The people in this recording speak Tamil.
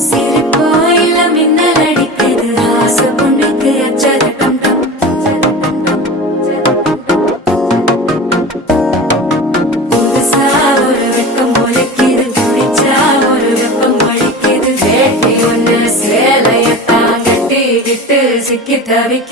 சிரிப்போயில மின்னல் அடிக்குது ஆசை பொண்ணுக்கு அச்சத கண்டம் புதுசா ஒரு வெக்கம் முளைக்குது குடிச்சா ஒரு வெப்பம் ஒழிக்குது வேட்டி ஒண்ணு சேலையத்தான் கட்டிக்கிட்டு சிக்கி தவிக்க